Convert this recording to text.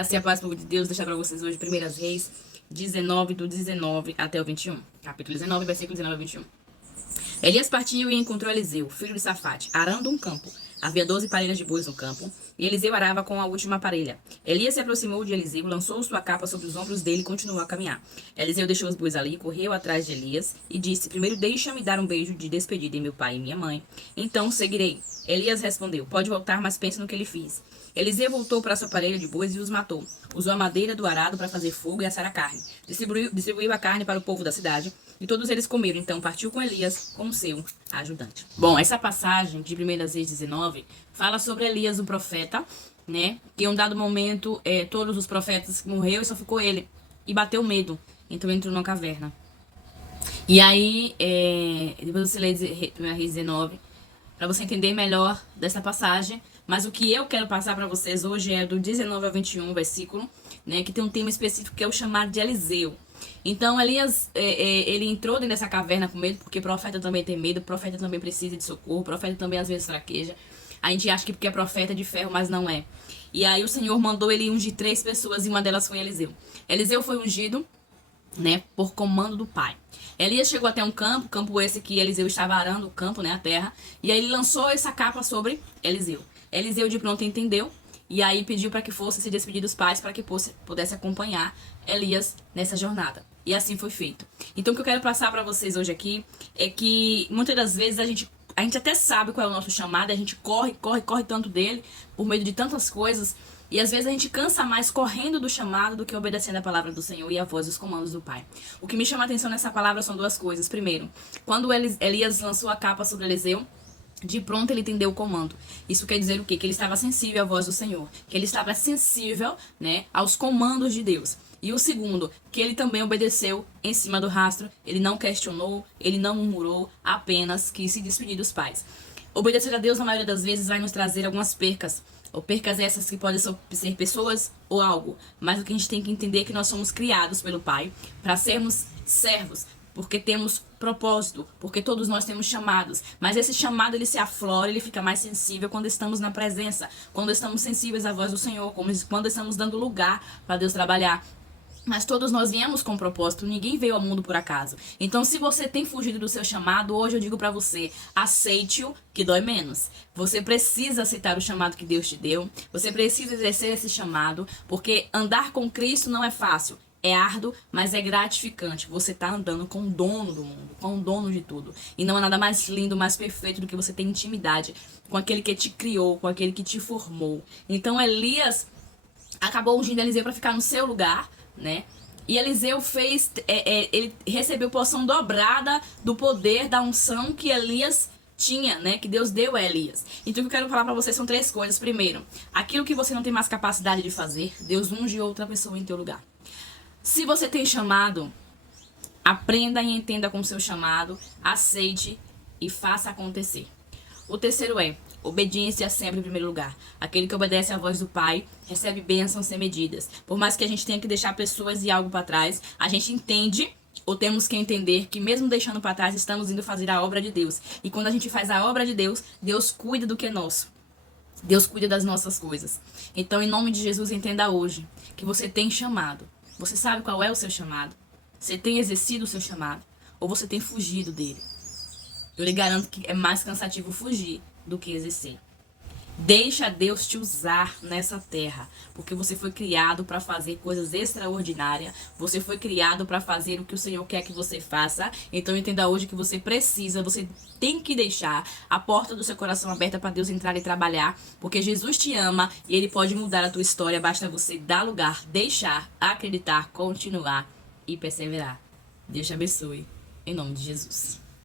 Assim, a paz do povo de Deus, deixar para vocês hoje 1 Reis 19, do 19 até o 21. Capítulo 19, versículo 19 ao 21. Elias partiu e encontrou Eliseu, filho de Safate, arando um campo. Havia 12 parelhas de bois no campo, e Eliseu arava com a última parelha. Elias se aproximou de Eliseu, lançou sua capa sobre os ombros dele e continuou a caminhar. Eliseu deixou os bois ali, correu atrás de Elias e disse: primeiro deixa-me dar um beijo de despedida em meu pai e minha mãe. Então seguirei. Elias respondeu: pode voltar, mas pense no que ele fiz. Eliseu voltou para sua parelha de bois e os matou. Usou a madeira do arado para fazer fogo e assar a carne. Distribuiu a carne para o povo da cidade, e todos eles comeram. Então partiu com Elias, com seu ajudante. Bom, essa passagem de 1 Reis 19 fala sobre Elias, o profeta, né? Que em um dado momento, todos os profetas morreram e só ficou ele. E bateu medo. Então entrou numa caverna. E aí, depois você lê 1 Reis 19, para você entender melhor dessa passagem. Mas o que eu quero passar para vocês hoje é do 19 ao 21, versículo, né, que tem um tema específico que é o chamado de Eliseu. Então, Elias, ele entrou dentro dessa caverna com medo, porque o profeta também tem medo, o profeta também precisa de socorro, o profeta também às vezes fraqueja. A gente acha que porque é profeta é de ferro, mas não é. E aí o Senhor mandou ele ungir 3 pessoas e uma delas foi Eliseu. Eliseu foi ungido, né, por comando do pai. Elias chegou até um campo esse que Eliseu estava arando o campo, né, a terra, e aí ele lançou essa capa sobre Eliseu. Eliseu de pronto entendeu, e aí pediu para que fosse se despedir dos pais, para que pudesse acompanhar Elias nessa jornada. E assim foi feito. Então o que eu quero passar para vocês hoje aqui é que muitas das vezes a gente até sabe qual é o nosso chamado, a gente corre tanto dele, por meio de tantas coisas, e às vezes a gente cansa mais correndo do chamado do que obedecendo a palavra do Senhor e a voz dos comandos do Pai. O que me chama a atenção nessa palavra são 2 coisas. Primeiro, quando Elias lançou a capa sobre Eliseu, de pronto ele entendeu o comando. Isso quer dizer o quê? Que ele estava sensível à voz do Senhor. Que ele estava sensível, né, aos comandos de Deus. E o segundo, que ele também obedeceu em cima do rastro. Ele não questionou, ele não murmurou, apenas quis se despedir dos pais. Obedecer a Deus, na maioria das vezes, vai nos trazer algumas percas. Ou percas essas que podem ser pessoas ou algo. Mas o que a gente tem que entender é que nós somos criados pelo Pai para sermos servos. Porque temos propósito, porque todos nós temos chamados. Mas esse chamado, ele se aflora, ele fica mais sensível quando estamos na presença. Quando estamos sensíveis à voz do Senhor, quando estamos dando lugar para Deus trabalhar. Mas todos nós viemos com propósito, ninguém veio ao mundo por acaso. Então, se você tem fugido do seu chamado, hoje eu digo pra você, aceite-o, que dói menos. Você precisa aceitar o chamado que Deus te deu, você precisa exercer esse chamado, porque andar com Cristo não é fácil. É árduo, mas é gratificante. Você tá andando com o dono do mundo, com o dono de tudo. E não há nada mais lindo, mais perfeito do que você ter intimidade com aquele que te criou, com aquele que te formou. Então, Elias acabou ungindo Eliseu para ficar no seu lugar, né? E Eliseu ele recebeu porção dobrada do poder, da unção que Elias tinha, né? Que Deus deu a Elias. Então o que eu quero falar pra vocês são 3 coisas. Primeiro, aquilo que você não tem mais capacidade de fazer, Deus unge outra pessoa em teu lugar. Se você tem chamado, aprenda e entenda com o seu chamado, aceite e faça acontecer. O terceiro é obediência sempre em primeiro lugar. Aquele que obedece à voz do Pai recebe bênçãos sem medidas. Por mais que a gente tenha que deixar pessoas e algo para trás, a gente entende, ou temos que entender, que mesmo deixando para trás, estamos indo fazer a obra de Deus. E quando a gente faz a obra de Deus, Deus cuida do que é nosso. Deus cuida das nossas coisas. Então, em nome de Jesus, entenda hoje que você tem chamado. Você sabe qual é o seu chamado? Você tem exercido o seu chamado? Ou você tem fugido dele? Eu lhe garanto que é mais cansativo fugir do que exercer. Deixa Deus te usar nessa terra, porque você foi criado para fazer coisas extraordinárias. Você foi criado para fazer o que o Senhor quer que você faça. Então entenda hoje que você tem que deixar a porta do seu coração aberta para Deus entrar e trabalhar, porque Jesus te ama e Ele pode mudar a tua história. Basta você dar lugar, deixar, acreditar, continuar e perseverar. Deus te abençoe, em nome de Jesus.